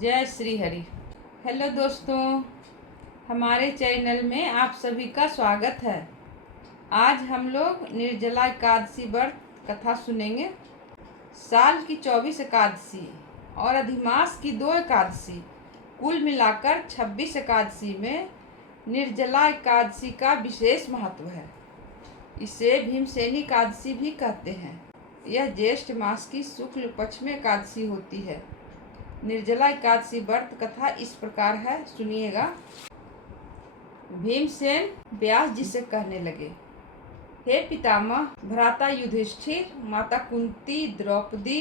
जय श्री हरि। हेलो दोस्तों, हमारे चैनल में आप सभी का स्वागत है। आज हम लोग निर्जला एकादशी व्रत कथा सुनेंगे। साल की 24 एकादशी और अधिमास की 2 एकादशी, कुल मिलाकर 26 एकादशी में निर्जला एकादशी का विशेष महत्व है। इसे भीमसेनी एकादशी भी कहते हैं। यह ज्येष्ठ मास की शुक्ल पक्ष में एकादशी होती है। निर्जला एकादशी व्रत कथा इस प्रकार है, सुनिएगा। भीमसेन व्यास जी से कहने लगे, हे पितामह, भ्राता युधिष्ठिर, माता कुंती, द्रौपदी,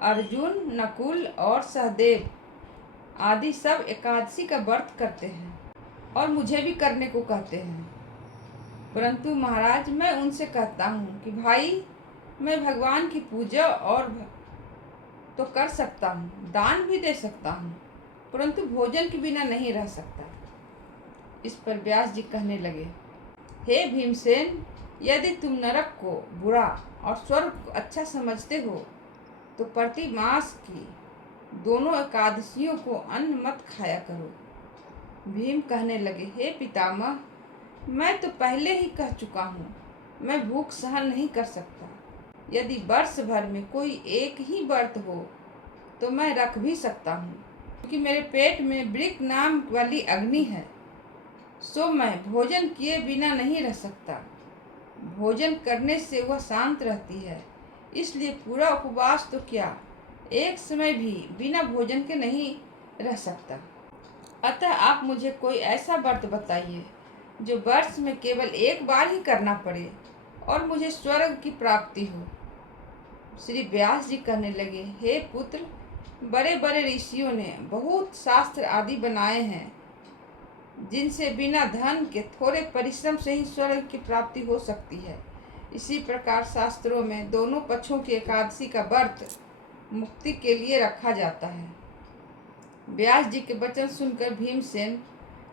अर्जुन, नकुल और सहदेव आदि सब एकादशी का व्रत करते हैं और मुझे भी करने को कहते हैं। परंतु महाराज, मैं उनसे कहता हूँ कि भाई, मैं भगवान की पूजा और तो कर सकता हूँ, दान भी दे सकता हूँ, परंतु भोजन के बिना नहीं रह सकता। इस पर व्यास जी कहने लगे, हे भीमसेन, यदि तुम नरक को बुरा और स्वर्ग को अच्छा समझते हो तो प्रति मास की दोनों एकादशियों को अन्न मत खाया करो। भीम कहने लगे, हे पितामह, मैं तो पहले ही कह चुका हूँ, मैं भूख सहन नहीं कर सकता। यदि वर्ष भर में कोई एक ही व्रत हो तो मैं रख भी सकता हूँ, क्योंकि मेरे पेट में वृक नाम वाली अग्नि है, सो मैं भोजन किए बिना नहीं रह सकता। भोजन करने से वह शांत रहती है, इसलिए पूरा उपवास तो क्या, एक समय भी बिना भोजन के नहीं रह सकता। अतः आप मुझे कोई ऐसा व्रत बताइए जो वर्ष में केवल एक बार ही करना पड़े और मुझे स्वर्ग की प्राप्ति हो। श्री व्यास जी कहने लगे, हे पुत्र, बड़े बड़े ऋषियों ने बहुत शास्त्र आदि बनाए हैं, जिनसे बिना धन के थोड़े परिश्रम से ही स्वर्ग की प्राप्ति हो सकती है। इसी प्रकार शास्त्रों में दोनों पक्षों की एकादशी का व्रत मुक्ति के लिए रखा जाता है। व्यास जी के वचन सुनकर भीमसेन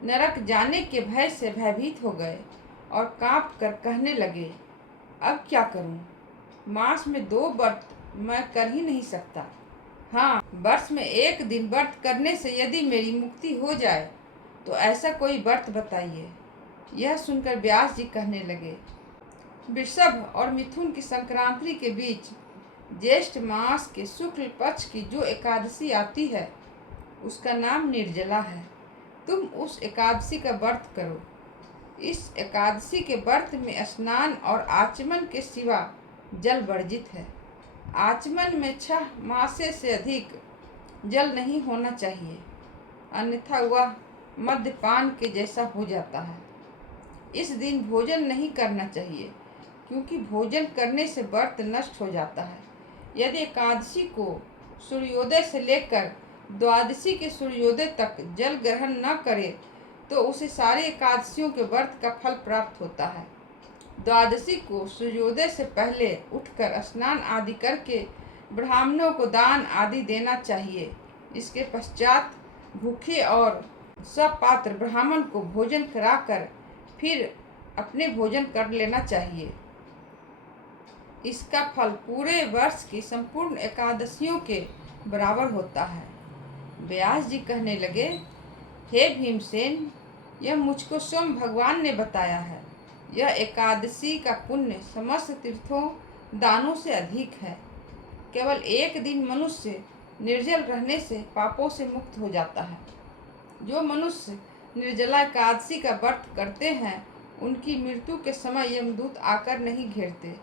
नरक जाने के भय से भयभीत हो गए और कांप कर कहने लगे, अब क्या करूं? मास में 2 व्रत मैं कर ही नहीं सकता। हाँ, वर्ष में एक दिन व्रत करने से यदि मेरी मुक्ति हो जाए तो ऐसा कोई व्रत बताइए। यह सुनकर व्यास जी कहने लगे, वृषभ और मिथुन की संक्रांति के बीच ज्येष्ठ मास के शुक्ल पक्ष की जो एकादशी आती है उसका नाम निर्जला है। तुम उस एकादशी का व्रत करो। इस एकादशी के व्रत में स्नान और आचमन के सिवा जल वर्जित है। आचमन में 6 मासे से अधिक जल नहीं होना चाहिए, अन्यथा वह मद्यपान के जैसा हो जाता है। इस दिन भोजन नहीं करना चाहिए, क्योंकि भोजन करने से व्रत नष्ट हो जाता है। यदि एकादशी को सूर्योदय से लेकर द्वादशी के सूर्योदय तक जल ग्रहण न करे तो उसे सारे एकादशियों के व्रत का फल प्राप्त होता है। द्वादशी को सूर्योदय से पहले उठकर स्नान आदि करके ब्राह्मणों को दान आदि देना चाहिए। इसके पश्चात भूखे और सपात्र ब्राह्मण को भोजन कराकर फिर अपने भोजन कर लेना चाहिए। इसका फल पूरे वर्ष की संपूर्ण एकादशियों के बराबर होता है। व्यास जी कहने लगे, हे भीमसेन, यह मुझको स्वयं भगवान ने बताया है। यह एकादशी का पुण्य समस्त तीर्थों दानों से अधिक है। केवल एक दिन मनुष्य निर्जल रहने से पापों से मुक्त हो जाता है। जो मनुष्य निर्जला एकादशी का व्रत करते हैं उनकी मृत्यु के समय यमदूत आकर नहीं घेरते,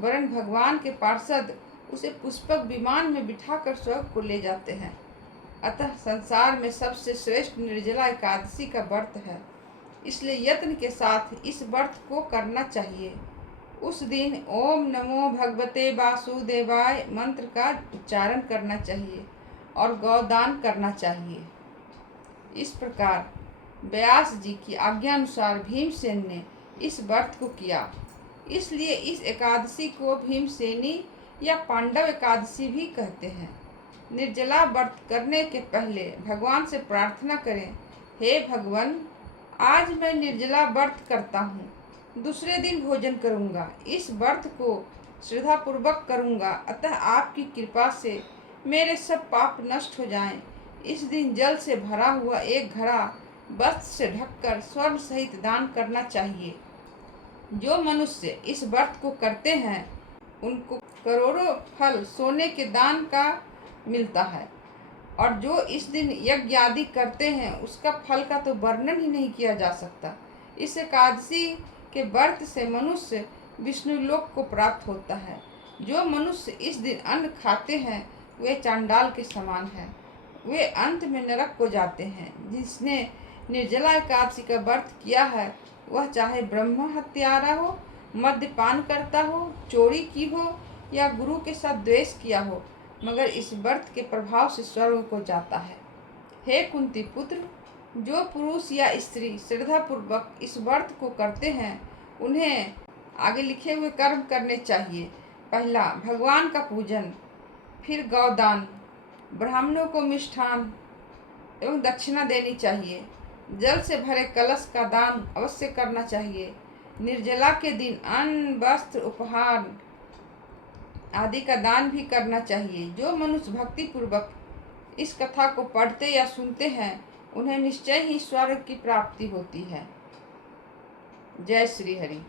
वरन भगवान के पार्षद उसे पुष्पक विमान में बिठाकर स्वर्ग को ले जाते हैं। अतः संसार में सबसे श्रेष्ठ निर्जला एकादशी का व्रत है, इसलिए यत्न के साथ इस व्रत को करना चाहिए। उस दिन ओम नमो भगवते वासुदेवाय मंत्र का उच्चारण करना चाहिए और गौदान करना चाहिए। इस प्रकार व्यास जी की आज्ञानुसार भीमसेन ने इस व्रत को किया। इसलिए इस एकादशी को भीमसेनी या पांडव एकादशी भी कहते हैं। निर्जला व्रत करने के पहले भगवान से प्रार्थना करें, हे भगवान, आज मैं निर्जला व्रत करता हूँ, दूसरे दिन भोजन करूँगा। इस व्रत को श्रद्धापूर्वक करूँगा, अतः आपकी कृपा से मेरे सब पाप नष्ट हो जाएं। इस दिन जल से भरा हुआ एक घड़ा वस्त्र से ढककर स्वर्ण सहित दान करना चाहिए। जो मनुष्य इस व्रत को करते हैं उनको करोड़ों फल सोने के दान का मिलता है, और जो इस दिन यज्ञ आदि करते हैं उसका फल का तो वर्णन ही नहीं किया जा सकता। इस एकादशी के व्रत से मनुष्य विष्णु लोक को प्राप्त होता है। जो मनुष्य इस दिन अन्न खाते हैं वे चांडाल के समान हैं, वे अंत में नरक को जाते हैं। जिसने निर्जला एकादशी का व्रत किया है वह चाहे ब्रह्म हत्यारा हो, मद्यपान करता हो, चोरी की हो या गुरु के साथ द्वेष किया हो, मगर इस व्रत के प्रभाव से स्वर्ग को जाता है। हे कुंती पुत्र, जो पुरुष या स्त्री श्रद्धापूर्वक इस व्रत को करते हैं उन्हें आगे लिखे हुए कर्म करने चाहिए। पहला, भगवान का पूजन, फिर गौदान, ब्राह्मणों को मिष्ठान एवं दक्षिणा देनी चाहिए। जल से भरे कलश का दान अवश्य करना चाहिए। निर्जला के दिन अन्न, वस्त्र, उपहार आदि का दान भी करना चाहिए। जो मनुष्य भक्ति पूर्वक इस कथा को पढ़ते या सुनते हैं उन्हें निश्चय ही स्वर्ग की प्राप्ति होती है। जय श्री हरि।